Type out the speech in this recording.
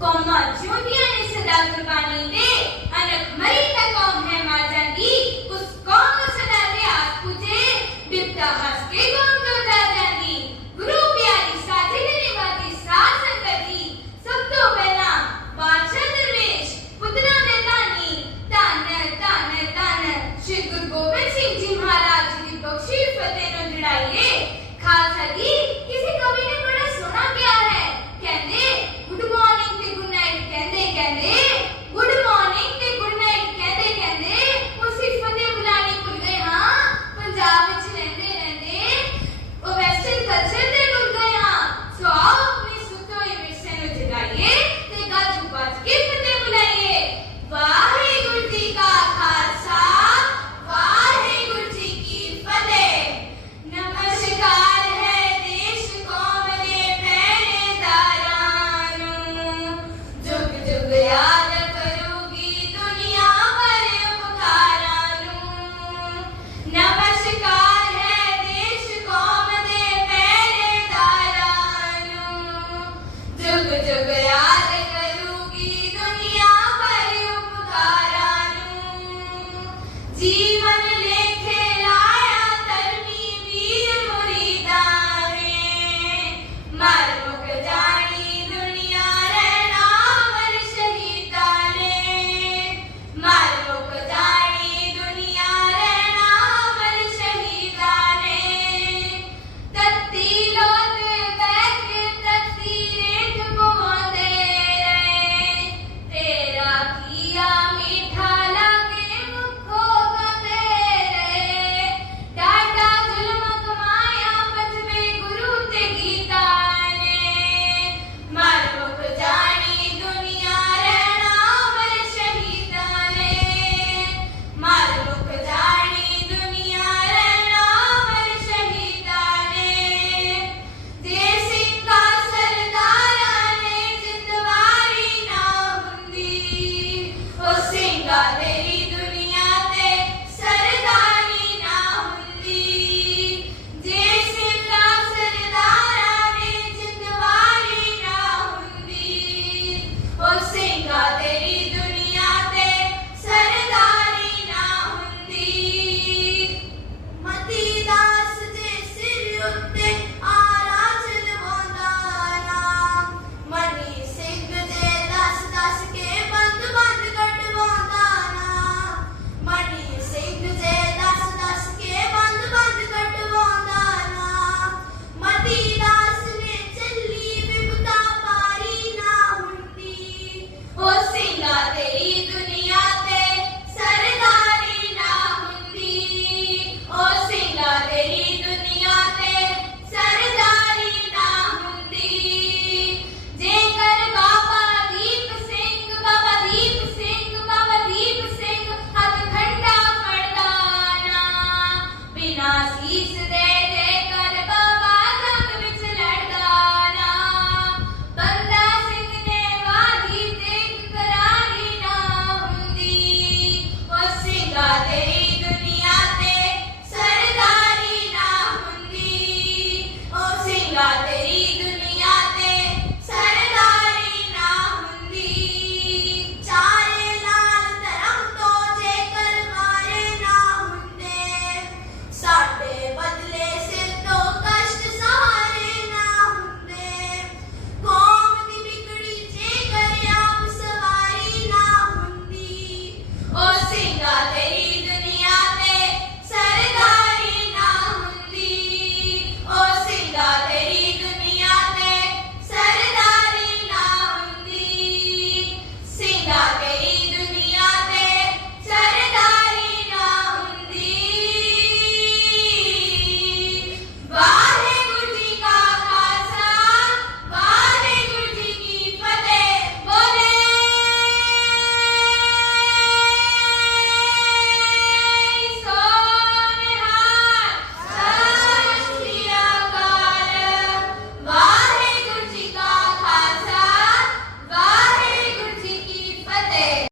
Comma जो भी आने से दाग कुर्बानी दे अनक मरी का कौम है Sí.